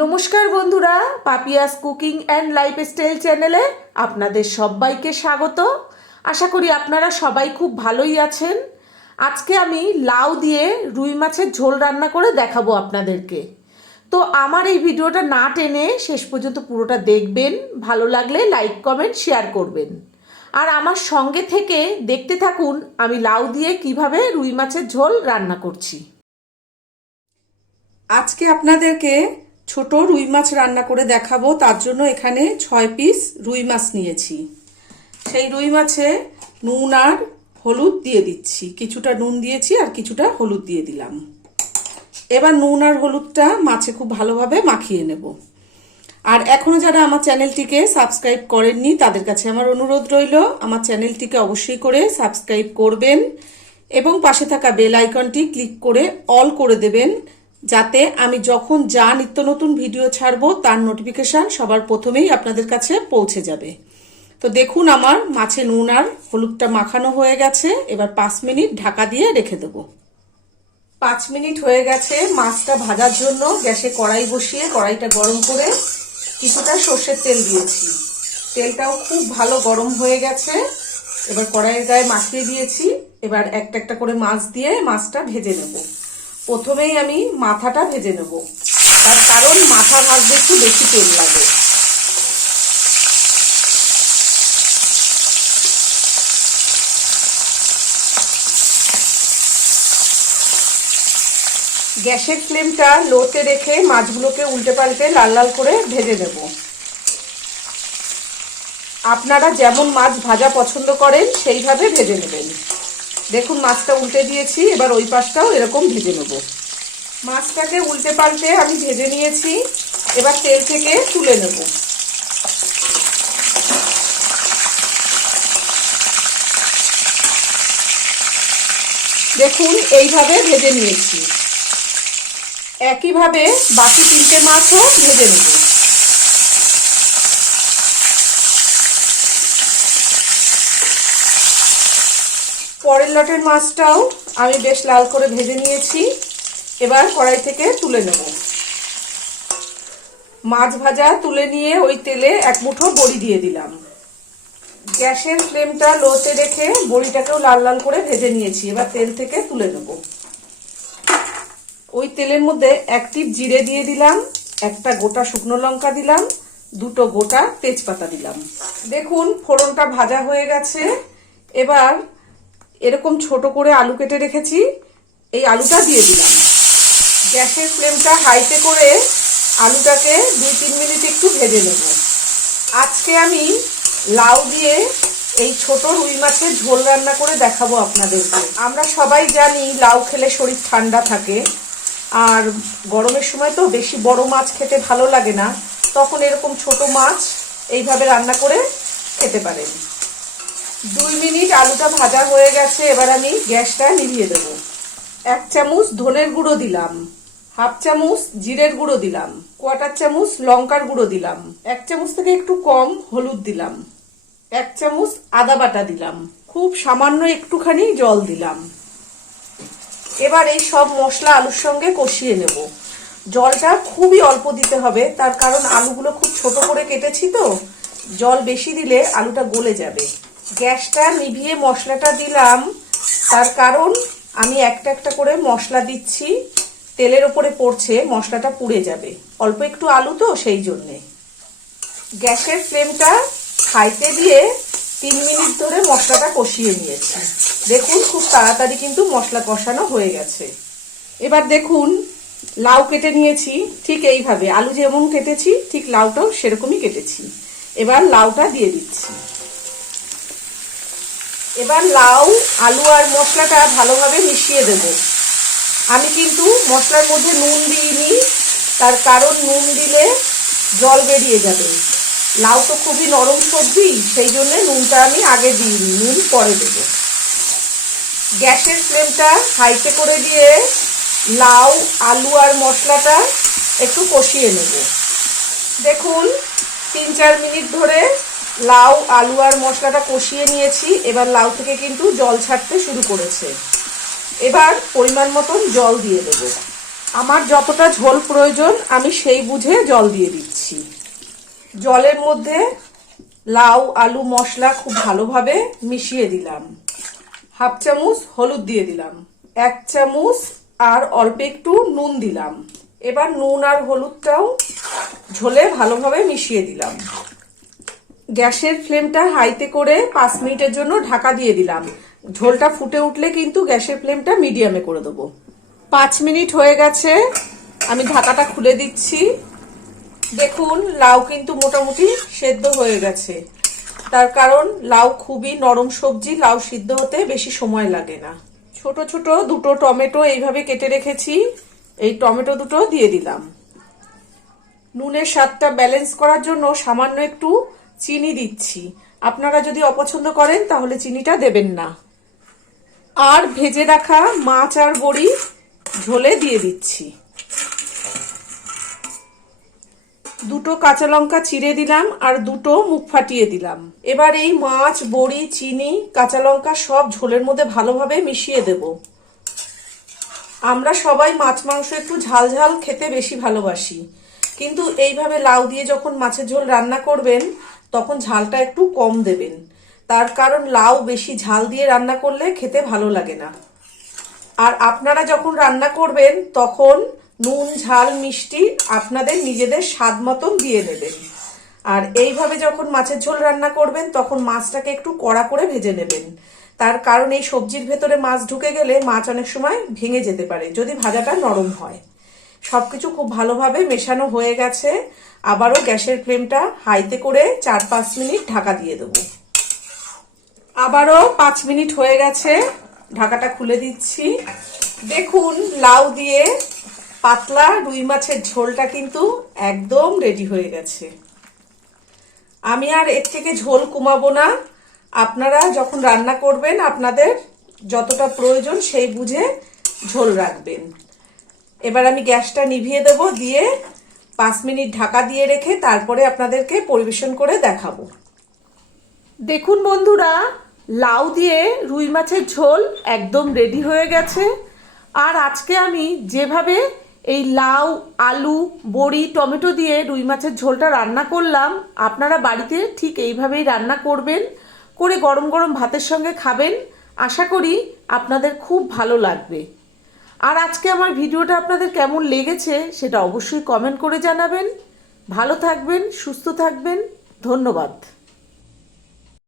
নমস্কার বন্ধুরা, Papiya's cooking and lifestyle চ্যানেলে আপনাদের সবাইকে স্বাগত। আশা করি আপনারা সবাই খুব ভালোই আছেন। আজকে আমি লাউ দিয়ে রুই মাছের ঝোল রান্না করে দেখাবো আপনাদেরকে। তো আমার এই ভিডিওটা না টেনে শেষ পর্যন্ত পুরোটা দেখবেন, ভালো লাগলে লাইক, কমেন্ট, শেয়ার করবেন। আর আমার সঙ্গে থেকে দেখতে থাকুন আমি লাউ দিয়ে কীভাবে রুই মাছের ঝোল রান্না করছি। আজকে আপনাদেরকে ছোট রুই মাছ রান্না করে দেখাবো। তার জন্য এখানে ছয় পিস রুই মাছ নিয়েছি। সেই রুই মাছে নুন আর হলুদ দিয়ে দিচ্ছি। কিছুটা নুন দিয়েছি আর কিছুটা হলুদ দিয়ে দিলাম। এবার নুন আর হলুদটা মাছে খুব ভালোভাবে মাখিয়ে নেব। আর এখনও যারা আমার চ্যানেলটিকে সাবস্ক্রাইব করেননি, তাদের কাছে আমার অনুরোধ রইল, আমার চ্যানেলটিকে অবশ্যই করে সাবস্ক্রাইব করবেন এবং পাশে থাকা বেল আইকনটি ক্লিক করে অল করে দেবেন। যাতে আমি যখন যা নিত্য নতুন ভিডিও ছাড়বো, তার নোটিফিকেশন সবার প্রথমেই আপনাদের কাছে পৌঁছে যাবে। তো দেখুন আমার মাছে নুন আর হলুদটা মাখানো হয়ে গেছে। এবার পাঁচ মিনিট ঢাকা দিয়ে রেখে দেবো। পাঁচ মিনিট হয়ে গেছে মাছটা ভাজার জন্য। গ্যাসে কড়াই বসিয়ে কড়াইটা গরম করে কিছুটা সর্ষের তেল দিয়েছি। তেলটাও খুব ভালো গরম হয়ে গেছে। এবার কড়াইয়ের গায়ে মাখিয়ে দিয়েছি। এবার একটা একটা করে মাছ দিয়ে মাছটা ভেজে নেব। প্রথমেই আমি মাথাটা ভেজে নেব। তার কারণ মাথা ভাজতে একটু বেশি তেল লাগে। গ্যাসের ফ্লেমটা লোতে রেখে মাছগুলোকে উল্টে পাল্টে লাল লাল করে ভেজে নেব। আপনারা যেমন মাছ ভাজা পছন্দ করেন, সেইভাবে ভেজে নেবেন। দেখুন, মাছটা উল্টে দিয়েছি, এবার ওই পাশটাও এরকম ভেজে নেব। মাছটাকে উল্টে পাল্টে আমি ভেজে নিয়েছি, এবার তেল থেকে তুলে নেব। দেখুন, এইভাবে ভেজে নিয়েছি। একইভাবে বাকি তিনটে মাছও ভেজে নেব। পরের লটের মাছটাও আমি বেশ লাল করে ভেজে নিয়েছি। এবার কড়াই থেকে তুলে নেব। মাছ ভাজা তুলে নিয়ে ওই তেলে এক মুঠো বড়ি দিয়ে দিলাম। গ্যাসের ফ্লেমটা লোতে রেখে বড়িটাকেও লাল লাল করে ভেজে নিয়েছি। এবার তেল থেকে তুলে নেব। ওই তেলের মধ্যে এক টিপ জিরে দিয়ে দিলাম, একটা গোটা শুকনো লঙ্কা দিলাম, দুটো গোটা তেজপাতা দিলাম। দেখুন, ফোড়নটা ভাজা হয়ে গেছে। এবার এরকম ছোট করে আলু কেটে রেখেছি, এই আলুটা দিয়ে দিলাম। গ্যাসের ফ্লেমটা হাইতে করে আলুটাকে দুই তিন মিনিট একটু ভেজে নেব। আজকে আমি লাউ দিয়ে এই ছোট রুই মাছের ঝোল রান্না করে দেখাবো আপনাদেরকে। আমরা সবাই জানি লাউ খেলে শরীর ঠান্ডা থাকে, আর গরমের সময় তো বেশি বড় মাছ খেতে ভালো লাগে না, তখন এরকম ছোট মাছ এইভাবে রান্না করে খেতে পারেন। দুই মিনিট আলুটা ভাজা হয়ে গেছে, এবার আমি গ্যাসটা নিভিয়ে দেব। এক চামচ ধনের গুঁড়ো দিলাম, হাফ চামচ জিরের গুঁড়ো দিলাম, কোয়াটার চামচ লঙ্কার গুঁড়ো দিলাম, এক চামচ থেকে একটু কম হলুদ দিলাম, এক চামচ আদা বাটা দিলাম, খুব সামান্য একটুখানি জল দিলাম। এবার এই সব মশলা আলুর সঙ্গে কষিয়ে নেব। জলটা খুবই অল্প দিতে হবে, তার কারণ আলুগুলো খুব ছোট করে কেটেছি তো, জল বেশি দিলে আলুটা গলে যাবে। গ্যাসটা নিভিয়ে মশলাটা দিলাম। তার কারণ আমি একটা একটা করে মশলা দিচ্ছি। তেলের ওপরে পড়ছে, মশলাটা পুড়ে যাবে। অল্প একটু আলু তো, সেই জন্যে। গ্যাসের ফ্লেমটা খাইতে দিয়ে তিন মিনিট ধরে মশলাটা কষিয়ে নিয়েছি। দেখুন, খুব তাড়াতাড়ি কিন্তু মশলা কষানো হয়ে গেছে। এবার দেখুন, লাউ কেটে নিয়েছি। ঠিক এইভাবে। আলু যেমন কেটেছি, ঠিক লাউটাও সেরকমই কেটেছি। এবার লাউটা দিয়ে দিচ্ছি। এবার লাউ, আলু আর মশলাটা ভালোভাবে মিশিয়ে দেব। আমি কিন্তু মশলার মধ্যে নুন দিইনি, তার কারণ নুন দিলে জল বেরিয়ে যাবে। লাউ তো খুবই নরম সবজি, সেই জন্যে নুনটা আমি আগে দিইনি, নুন পরে দেব। গ্যাসের ফ্লেমটা হাইতে করে দিয়ে লাউ, আলু আর মশলাটা একটু কষিয়ে নেব। দেখুন, তিন চার মিনিট ধরে লাউ, আলু আর মশলাটা কষিয়ে নিয়েছি। এবার লাউ থেকে কিন্তু জল ছাড়তে শুরু করেছে। এবার পরিমাণ মতন জল দিয়ে দেব। আমার যতটা ঝোল প্রয়োজন, আমি সেই বুঝে জল দিয়ে দিচ্ছি। জলের মধ্যে লাউ, আলু, মশলা খুব ভালোভাবে মিশিয়ে দিলাম। হাফ চামচ হলুদ দিয়ে দিলাম। এক চামচ আর অল্প একটু নুন দিলাম। এবার নুন আর হলুদটাও ঝোলে ভালোভাবে মিশিয়ে দিলাম। গ্যাসের ফ্লেমটা হাইতে করে পাঁচ মিনিটের জন্য ঢাকা দিয়ে দিলাম। ঝোলটা ফুটে উঠলে কিন্তু গ্যাসের ফ্লেমটা মিডিয়ামে করে দেবো। পাঁচ মিনিট হয়ে গেছে। আমি ঢাকাটা খুলে দিচ্ছি। দেখুন, লাউ কিন্তু মোটামুটি সেদ্ধ হয়ে গেছে। তার কারণ, লাউ খুবই নরম সবজি, লাউ সিদ্ধ হতে বেশি সময় লাগে না। ছোট ছোট দুটো টমেটো এইভাবে কেটে রেখেছি। এই টমেটো দুটো দিয়ে দিলাম। নুনের স্বাদটা ব্যালেন্স করার জন্য সামান্য একটু চিনি দিচ্ছি। আপনারা যদি অপছন্দ করেন, তাহলে চিনিটা দেবেন না। আর ভেজে রাখা মাছ আর বড়ি ঝোলে দিয়ে দিচ্ছি। দুটো কাঁচা লঙ্কা চিড়ে দিলাম আর দুটো মুখ ফাটিয়ে দিলাম। এবার এই মাছ, বড়ি, চিনি, কাঁচা লঙ্কা সব ঝোলের মধ্যে ভালোভাবে মিশিয়ে দেব। আমরা সবাই মাছ, মাংস একটু ঝাল ঝাল খেতে বেশি ভালোবাসি। কিন্তু এইভাবে লাউ দিয়ে যখন মাছের ঝোল রান্না করবেন তখন ঝালটা একটু কম দেবেন। তার কারণ লাউ বেশি ঝাল দিয়ে রান্না করলে খেতে ভালো লাগে না। আর আপনারা যখন রান্না করবেন, তখন নুন, ঝাল, মিষ্টি আপনাদের নিজেদের স্বাদ মতন দিয়ে নেবেন। আর এইভাবে যখন মাছের ঝোল রান্না করবেন, তখন মাছটাকে একটু কড়া করে ভেজে নেবেন। তার কারণ এই সবজির ভেতরে মাছ ঢুকে গেলে মাছ অনেক সময় ভেঙে যেতে পারে, যদি ভাজাটা নরম হয়। সবকিছু খুব ভালোভাবে মেশানো হয়ে গেছে। আবারও গ্যাসের ফ্লেমটা হাইতে করে চার পাঁচ মিনিট ঢাকা দিয়ে দেবো। আবারও পাঁচ মিনিট হয়ে গেছে, ঢাকাটা খুলে দিচ্ছি। দেখুন, লাউ দিয়ে পাতলা রুই মাছের ঝোলটা কিন্তু একদম রেডি হয়ে গেছে। আমি আর এর থেকে ঝোল কমাবো না। আপনারা যখন রান্না করবেন, আপনাদের যতটা প্রয়োজন সেই বুঝে ঝোল রাখবেন। এবার আমি গ্যাসটা নিভিয়ে দেব, দিয়ে পাঁচ মিনিট ঢাকা দিয়ে রেখে তারপরে আপনাদেরকে পরিবেশন করে দেখাবো। দেখুন বন্ধুরা, লাউ দিয়ে রুই মাছের ঝোল একদম রেডি হয়ে গেছে। আর আজকে আমি যেভাবে এই লাউ, আলু, বড়ি, টমেটো দিয়ে রুই মাছের ঝোলটা রান্না করলাম, আপনারা বাড়িতে ঠিক এইভাবেই রান্না করবেন, করে গরম গরম ভাতের সঙ্গে খাবেন, আশা করি আপনাদের খুব ভালো লাগবে। আর আজকে আমার ভিডিওটা আপনাদের কেমন লেগেছে সেটা অবশ্যই কমেন্ট করে জানাবেন। ভালো থাকবেন, সুস্থ থাকবেন, ধন্যবাদ।